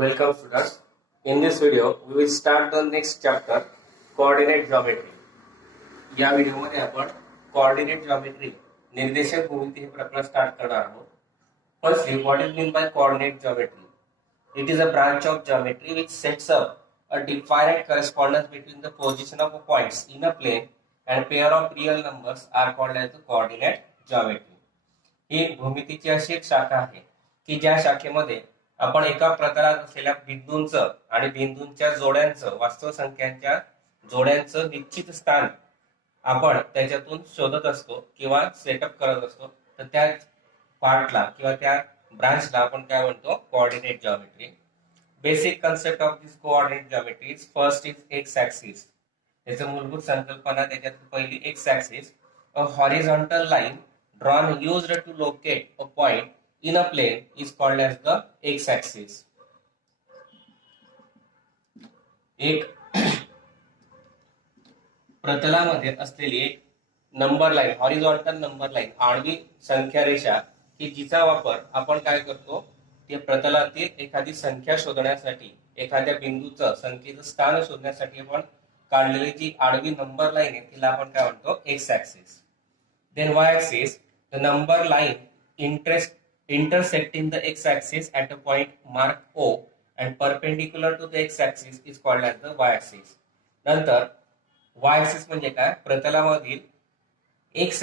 Welcome students. In this video, we will start the next chapter, coordinate geometry. या व्हिडिओमध्ये आपण coordinate geometry निर्देशक भूमिती हे प्रकरण स्टार्ट करणार आहोत. Firstly, what is meant by coordinate geometry? It is a branch of geometry which sets up a definite correspondence between the position of points in a plane and pair of real numbers are called as the coordinate geometry. ही भूमितीची अशी एक शाखा आहे की ज्या शाखेमध्ये आपण एका प्रतलात असलेल्या बिंदूंचं आणि बिंदूंच्या जोड्यांचं वास्तव संख्यांच्या जोड्यांचं निश्चित स्थान आपण त्याच्यातून शोधत असतो किंवा सेटअप करत असतो. तर त्या पार्टला किंवा त्या ब्रांचला आपण काय म्हणतो, coordinate geometry. Basic concept of this coordinate geometry is first is x axis. याचं मूलभूत संकल्पना त्याच्यात पहिली x axis, a horizontal line drawn used to locate a point in a plane is called as the x-axis. एक प्रतलामध्ये असलेली एक number line, horizontal number line, आडवी संख्या रेषा की जिचा वापर आपण काय करतो, त्या प्रतलातील एखादी संख्या शोधण्यासाठी, एखाद्या बिंदूचं संख्येचं स्थान शोधण्यासाठी आपण काढलेली जी आडवी नंबर लाईन आहे तिला आपण काय म्हणतो, x axis. Then y-axis, the number line intersecting the x-axis at a point marked O and perpendicular to the x-axis is called as the y-axis. नंतर y-axis म्हणजे काय, प्रतलामधील x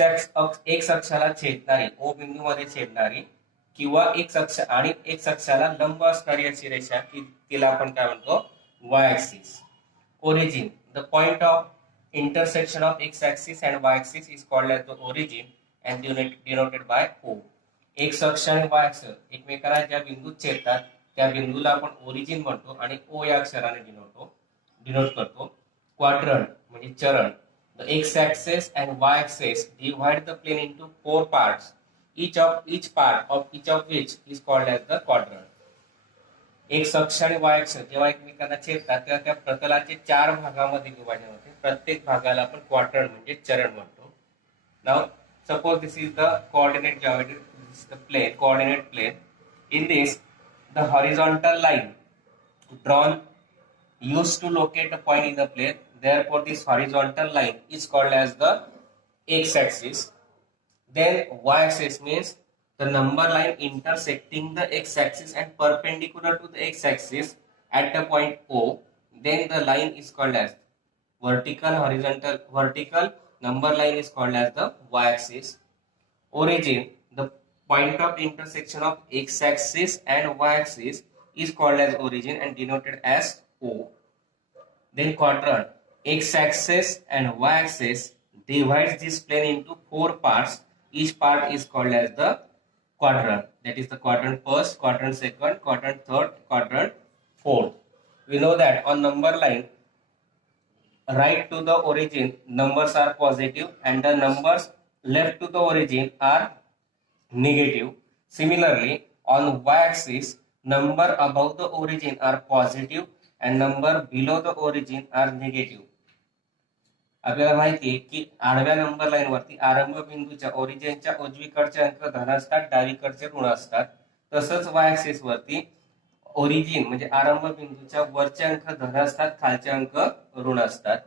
अक्षाला छेदणारी, O बिंदू मध्ये छेदणारी किंवा x अक्ष आणि x अक्षाला लंब असणारी अशी रेषा की तिला आपण काय म्हणतो, y-axis. Origin, the point of intersection of x-axis and y-axis is called as the origin and denoted by O. x अक्ष आणि y अक्ष एकमेकांना ज्या बिंदूत छेदतात त्या बिंदूला आपण ओरिजिन म्हणतो आणि O या अक्षराने डिनोट करतो. क्वाड्रंट म्हणजे चरण. The x-axis and y-axis divide the plane into 4 parts. Each part of which is called as the quadrant. X अक्ष आणि वाय अक्ष जेव्हा एकमेकांना छेदतात तेव्हा त्या प्रतलाचे 4 भागामध्ये विभाजन होते. प्रत्येक भागाला आपण क्वाड्रंट म्हणजे चरण म्हणतो. Now suppose this is the coordinate geometry, this is the plane, coordinate plane. In this the horizontal line drawn used to locate a point in the plane, therefore this horizontal line is called as the x axis. Then y axis means the number line intersecting the x-axis and perpendicular to the x-axis at a point O. Then the line is called as vertical number line is called as the y-axis. Origin, the point of intersection of x-axis and y-axis is called as origin and denoted as O. Then quadrant, x-axis and y-axis divides this plane into 4 parts. Each part is called as the quadrant. That is the quadrant first, quadrant second, quadrant third, quadrant fourth. We know that on number line right to the origin numbers are positive and the numbers left to the origin are negative. Similarly, on y-axis number above the origin are positive and number below the origin are negative. आपल्याला माहिती आहे की आडव्या number line वरती आरंभ बिंदूच्या ओरिजिनच्या उजवीकडचे अंक धन असतात, डावीकडचे ऋण असतात. तसंच वाय ऍक्सिस वरती ओरिजिन म्हणजे आरंभ बिंदूच्या वरचे अंक धन असतात, खालचे अंक ऋण असतात.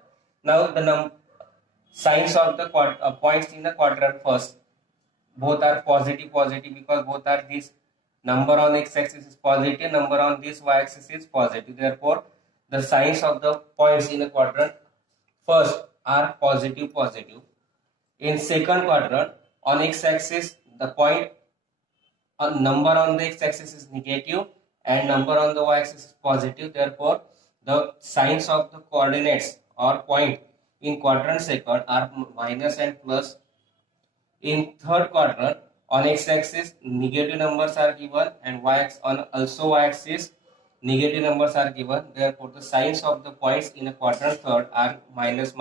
Now the signs of the points in the quadrant first, both are positive because both are this number on x axis is positive, number on this y axis is positive. Therefore the signs of the points in the quadrant first are positive. In second quadrant, on x-axis the point number on the x-axis is negative and number on the y-axis is positive. Therefore the signs of the coordinates or point in quadrant second are minus and plus. In third quadrant, on x-axis negative numbers are given and y-axis negative numbers are given. Therefore the signs of the points in a quadrant third are minus.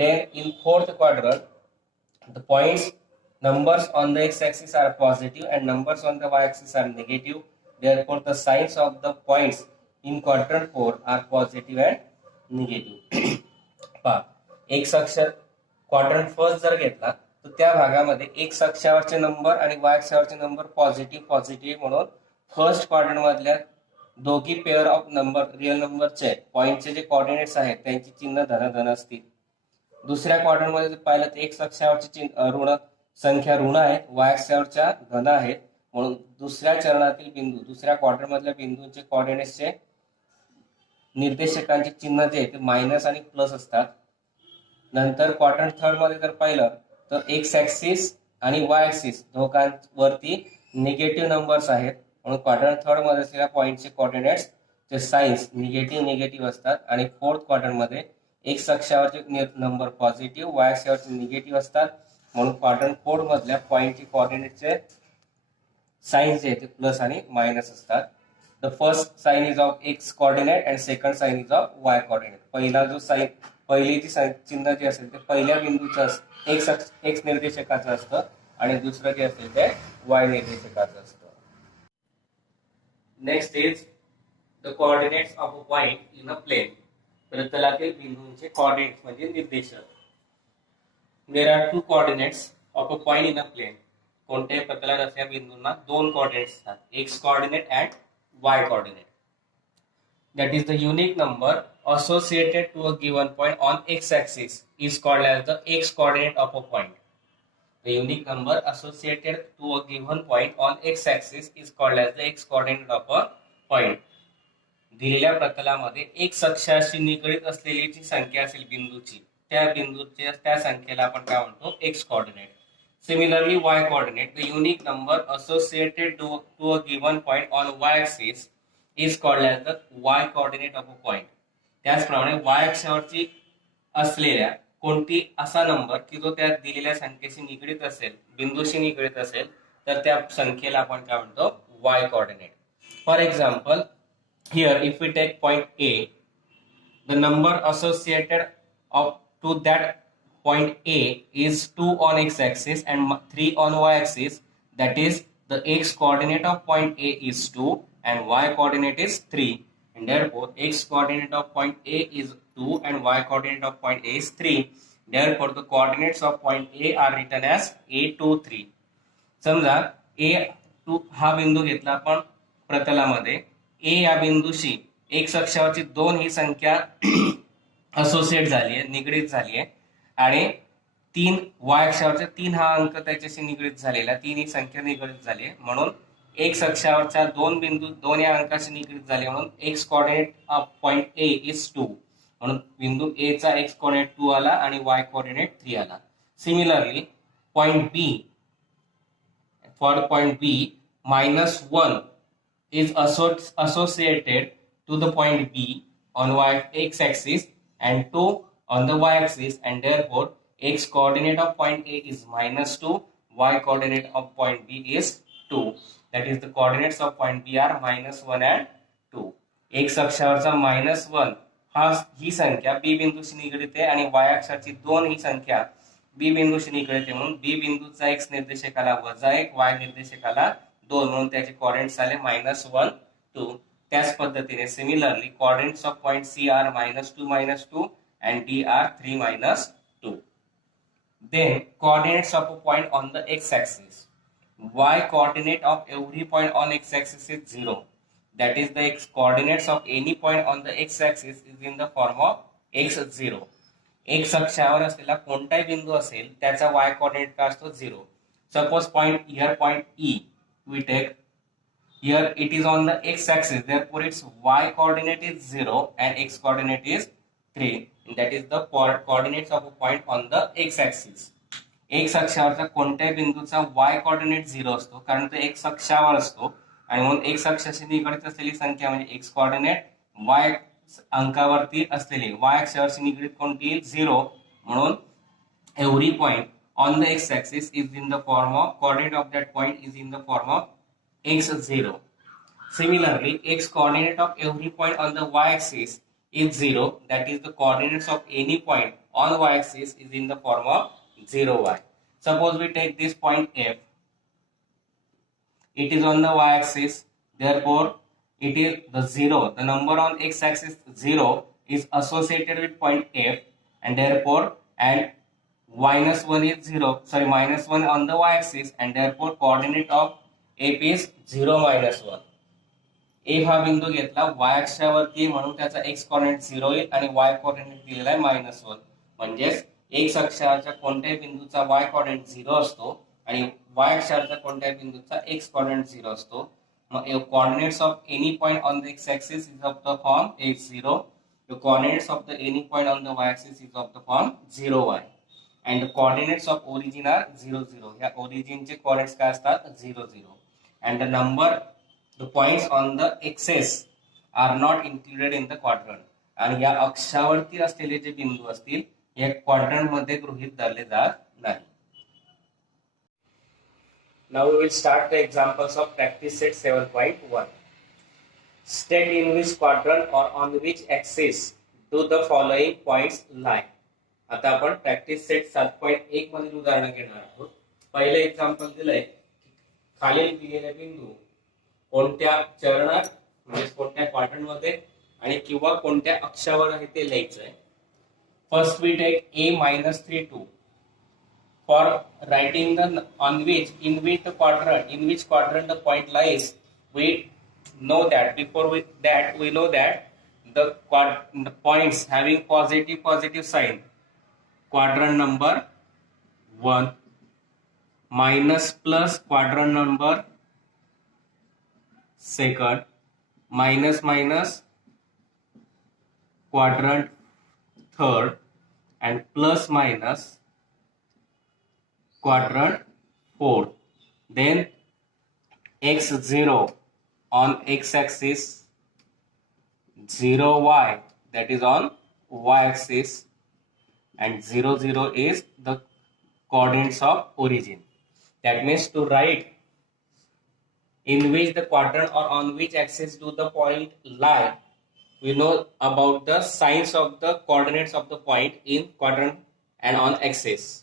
Then in fourth quadrant, the points numbers on the x-axis are positive and numbers on the y-axis are negative. Therefore the signs of the points in quadrant 4 are positive and negative. पहा, x अक्ष quadrant first जर घेतला तर त्या भागामध्ये x अक्षावरचे number आणि Y अक्षावरचे number positive म्हणून फर्स्ट क्वाड्रंट मधल्या दोघी पेअर ऑफ नंबर रिअल नंबरचे पॉईंटचे जे कोऑर्डिनेट्स आहेत त्यांची चिन्ह धन धन असतील. दुसऱ्या क्वाड्रंटमध्ये जर पाहिलं तर एक्स अक्षावरची चिन्ह ऋण संख्या ऋण आहेत, वाय अक्षावरच्या धन आहेत. म्हणून दुसऱ्या चरणातील बिंदू दुसऱ्या क्वाड्रंट मधल्या बिंदूंचे कोऑर्डिनेट्सचे निर्देशकांचे चिन्ह जे आहे ते मायनस आणि प्लस असतात. नंतर क्वाड्रंट थर्ड मध्ये जर पाहिलं तर एक्स ऍक्सिस आणि वाय ऍक्सिस दोघांवरती निगेटिव्ह नंबर्स आहेत. म्हणून क्वाड्रंट थर्ड मध्ये असलेल्या पॉईंटचे कोऑर्डिनेट्स चे साइन्स निगेटिव्ह असतात. आणि फोर्थ क्वाड्रंट मध्ये एक्स अक्षावरचे नंबर पॉझिटिव्ह, वाय अक्षावरचे निगेटिव्ह असतात. म्हणून क्वाड्रंट फोर्थ मधल्या पॉईंटचे कोऑर्डिनेटचे साइन्स जे ते प्लस आणि मायनस असतात. The first sign is of x coordinate and second sign is of y coordinate. पहिला जो साइन पहिली जी चिन्ह जे असेल ते पहिल्या बिंदूचं एक्स निर्देशकाचं असतं आणि दुसरं जे असेल ते वाय निर्देशकाचं असतं. Next is the coordinates of a point in a plane. प्रतलातील बिंदूंचे कोऑर्डिनेट्स म्हणजे निर्देशक. There are two coordinates of a point in a plane. कोणत्याही प्रतलात असलेल्या बिंदूंना दोन कोऑर्डिनेट्स असतात, x coordinate and y coordinate. That is the unique number associated to a given point on x-axis is called as the x-coordinate of a point. The unique number associated to a given point on x-axis is called as the x-coordinate of a point. दिलेल्या प्रतलामध्ये x अक्षाशी निगडित असलेली जी संख्या असेल बिंदूची, त्या बिंदूच्या त्या संख्येला आपण काय म्हणतो, x coordinate. Similarly, y coordinate, the unique number associated to a given point on y-axis is called as the y coordinate of a point. त्याचप्रमाणे y अक्षावरची असलेल्या कोणती असा नंबर की जो त्या दिलेल्या संख्येशी निगडित असेल, बिंदूशी निगडित असेल, तर त्या संख्येला आपण काय म्हणतो, y coordinate. For example, here if we take point A, the number associated to that point A is 2 on x-axis and 3 on y-axis. That is, the x coordinate of point A is 2 and y coordinate is 3, and therefore x coordinate of point A is 2 and y coordinate of point A is 3. Therefore the coordinates of point A are written as A2 3. समजा A2 हा बिंदू घेतला आपण प्रतलामध्ये. A या बिंदूशी x अक्षावरची 2 ही संख्या associate झाली आहे, निगडित झाली आहे. आणि 3 वाय अक्षावरच्या 3 हा अंक त्याच्याशी निगडित झालेला, 3 ही संख्या निगडित झाली आहे. म्हणून एक्स अक्षावरच्या 2 बिंदू 2 या अंकाशी निगडित झाले, म्हणून x coordinate of point A is 2. म्हणून बिंदू ए चा एक्स कोऑर्डिनेट 2 आला आणि वाय कोऑर्डिनेट 3 आला. Similarly point B, for point B -1 is associated to the point B on x axis and 2 on the y axis, and therefore x coordinate of point A is -2, y coordinate of point B is 2. That is, the coordinates of point B are -1 and 2. x अक्षावरचा -1 ही संख्या बी बिंदूशी निगडित आहे आणि y अक्षाची 2 ही संख्या बी बिंदूशी निगडित आहे. म्हणून बी बिंदूचा x निर्देशकाला -1, y निर्देशकाला 2, म्हणून त्याचे कोऑर्डिनेट्स आले -1 2. त्याच पद्धतीने similarly coordinates of point C are -2 -2 and D are 3 -2. Then coordinates of a point on the x-axis. Y coordinate of every point on x-axis is 0. That is, the x coordinates of any point on the x-axis is in the form of x0. x अक्षावर असलेला कोणताही बिंदू असेल त्याचा y coordinate काय असतो, 0. Suppose point here, point E we take. Here it is on the x-axis, therefore its y coordinate is 0 and x coordinate is 3. And that is the coordinates of a point on the x-axis. x अक्षावरचा कोणत्याही बिंदूचा y coordinate 0 असतो, कारण तो x अक्षावर असतो आणि म्हणून x अक्षाशी निगडित असलेली संख्या म्हणजे x coordinate, y अंकावरती असलेली y अक्षावरशी निगडित कोणती 0. म्हणून every point on the x-axis is in the form of coordinate of that point is in the form of x0. Similarly, x coordinate of every point on the y-axis is 0. That is, the coordinates of any point on y-axis is in the form of 0y. Suppose we take this point F. It is on the y-axis. Therefore, it is the 0. The number on x-axis 0 is associated with point F, and therefore -1 is 0. Sorry, -1 on the y-axis, and therefore coordinate of F is 0 -1. ए हा बिंदू घेतला Y अक्षावरती म्हणून त्याचा x coordinate 0 येईल आणि y coordinate दिलेला आहे -1. म्हणजेच एक्स अक्षाच्या कोणत्याही बिंदूचा वाय कॉर्डिनेट 0 असतो आणि वाय अक्षाच्या कोणत्याही बिंदूचा एक्स कॉर्डिनेट 0 असतो. मग coordinates of any point on the x-axis is of the form x0. The coordinates of the any point on the y-axis is of the form 0y. And the coordinates of origin are 0, 0. या origin चे coordinates काय असतात 0, 0. And the points on the axis are not included in the quadrant. आणि या अक्षावरती असलेले जे बिंदू असतील या क्वाड्रंट मध्ये गृहीत धरले जात नाही. Now we will start the examples of practice set 7.1. State in which quadrant or on which axis do the following points lie. आता आपण प्रॅक्टिस सेट 7.1 मधील उदाहरण घेणार आहोत. पहिले एक्झाम्पल दिलंय खालील दिलेले बिंदू कोणत्या चरणात म्हणजे कोणत्या क्वाड्रंट मध्ये आणि किंवा कोणत्या अक्षावर आहे ते लिहायचंय. First we take a -3 2. For writing the on which in which quadrant the point lies, we know that we know that the points having positive sign, quadrant number 1, minus plus quadrant number 2, minus quadrant 3rd, and plus minus quadrant 4. Then x0 on x-axis, 0y that is on y-axis, and 0, 0 is the coordinates of origin. That means to write in which the quadrant or on which axis do the point lie, we know about the signs of the coordinates of the point in quadrant and on axis.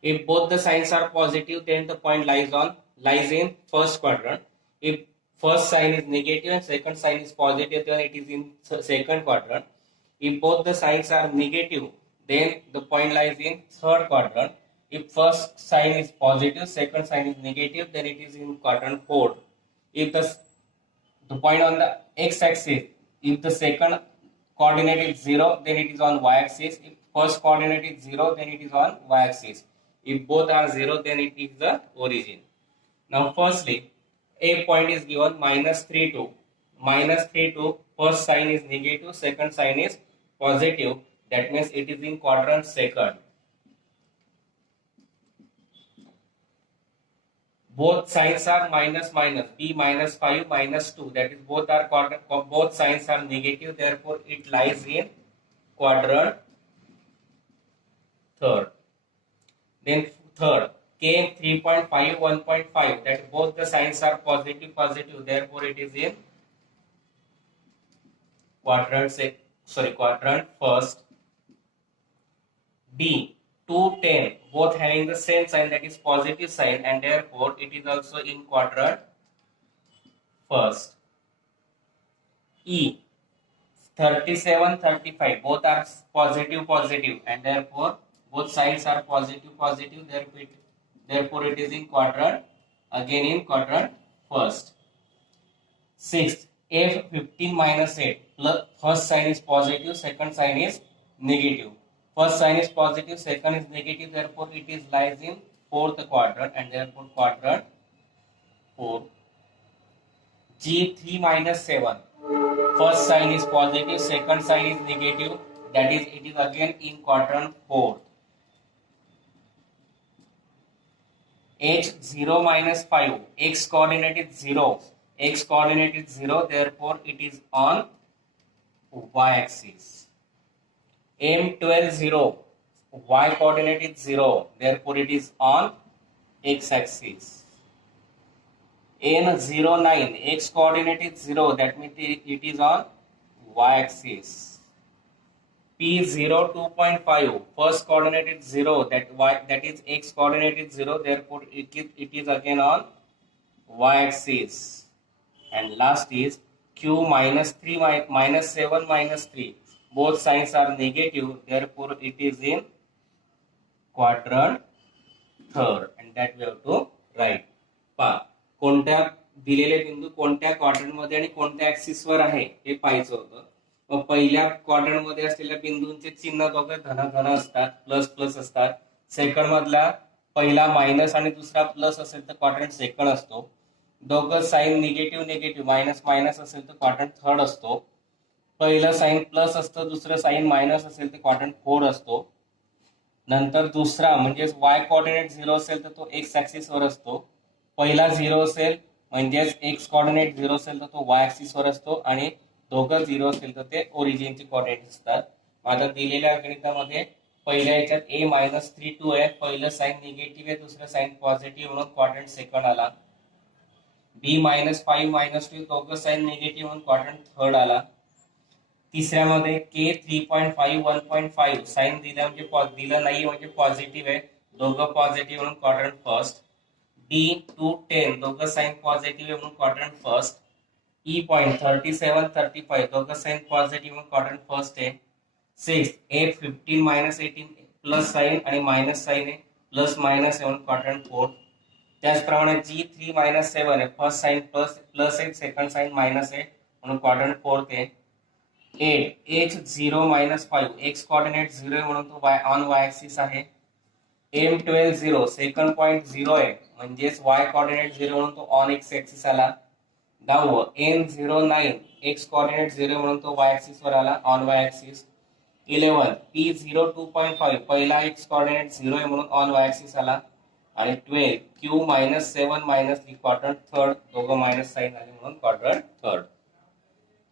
If both the signs are positive, then the point lies in first quadrant. If first sign is negative and second sign is positive, then it is in second quadrant. If both the signs are negative, then the point lies in third quadrant. If first sign is positive, second sign is negative, then it is in quadrant 4. If the point on the x-axis, if the second coordinate is 0, then it is on y-axis. If first coordinate is 0, then it is on y-axis. If both are 0, then it is the origin. Now firstly, a point is given -3 2. -3 2, first sign is negative, second sign is positive. That means it is in quadrant 2nd. Both signs are minus, b -5 -2. That is both signs are negative. Therefore, it lies in quadrant 3rd. Then third, k 3.5 1.5, that both the signs are positive. Therefore, it is in quadrant first. B 2 10, both having the same sign, that is positive sign, and therefore it is also in quadrant first. E 37 35, both are positive, and therefore both sides are positive. Therefore it is in quadrant first. Sixth, f 15 -8, first sign is positive, second sign is negative. First sign is positive, second is negative. Therefore it is lies in fourth quadrant, and therefore quadrant 4. G 3 -7, first sign is positive, second sign is negative. That is, it is again in quadrant 4. H 0 -5, x coordinate is 0. Therefore it is on y-axis. M 12 0, y coordinate is 0. Therefore it is on x-axis. N 0 9, x coordinate is 0. That means it is on y-axis. P 0 2.5, first coordinate is 0, that is x coordinate is 0, therefore it is again on y-axis. And last is Q -3 -7 -3, both signs are negative, therefore it is in quadrant 3rd, and that we have to write. कोणत्या दिलेले बिंदू कोणत्या quadrant मध्ये आणि कोणत्या axis वर आहे हे पाहायचं होतं. मग पहिल्या क्वाड्रंट मध्ये असलेल्या बिंदूंचे चिन्ह दोघे धन धन असतात, प्लस प्लस असतात. सेकंड मधला पहिला मायनस आणि दुसरा प्लस असेल तर क्वाड्रंट सेकंड असतो. दोघं sign negative negative minus minus असेल तर क्वाड्रंट थर्ड असतो. पहिलं साईन प्लस असतं, दुसरं साईन मायनस असेल तर क्वाड्रंट फोर्थ असतो. नंतर दुसरा म्हणजे वाय कोऑर्डिनेट 0 असेल तर तो एक्स ऍक्सिस वर असतो. पहिला 0 असेल म्हणजेच एक्स कोऑर्डिनेट 0 असेल तर तो वाय ऍक्सिस वर असतो आणि दोघं 0 असेल तर ते ओरिजिनचे कोऑर्डिनेट असतात. आता दिलेल्या गणितामध्ये पहिल्या याच्यात a-32 आहे, पहिलं साईन निगेटिव्ह आहे, दुसरं साईन पॉझिटिव्ह म्हणून क्वाड्रंट सेकंड आला. b-5-2 दोघं साईन निगेटिव्ह म्हणून क्वाड्रंट थर्ड आला. तिसऱ्यामध्ये के 3.5 1.5 साईन दिलं म्हणजे दिलं नाही म्हणजे पॉझिटिव्ह आहे, दोघं पॉझिटिव्ह म्हणून क्वाड्रंट फर्स्ट. डी 210 दोघं साईन पॉझिटिव्ह म्हणून क्वाड्रंट फर्स्ट. ई पॉइंट 37-35 दोघं साईन पॉझिटिव्ह म्हणून क्वाड्रंट फर्स्ट आहे. 6 ए 15-18 प्लस साईन आणि मायनस साईन आहे, प्लस मायनस आहे म्हणून क्वाड्रंट फोर्थ. त्याचप्रमाणे G3-7 आहे, फर्स्ट साईन प्लस आहे, सेकंड साईन मायनस आहे म्हणून क्वाड्रंट फोर्थ आहे. 8 H0-5 एक्स कोऑर्डिनेट 0 आहे म्हणून तो ऑन वाय ऍक्सिस आहे. M12 सेकंड पॉइंट 0 आहे म्हणजेच वाय कोऑर्डिनेट 0 म्हणून तो ऑन एक्स ऍक्सिस आला. 10 N09 एक्स कोऑर्डिनेट 0 म्हणून तो वाय ऍक्सिस वर आला, ऑन वाय ऍक्सिस. 11 P02.5 पहिला एक्स कोऑर्डिनेट 0 आहे म्हणून ऑन वाय ऍक्सिस आला. आणि 12 Q-7 -3 क्वाड्रंट थर्ड दोघं मायनस साईन आले म्हणून क्वाड्रंट थर्ड.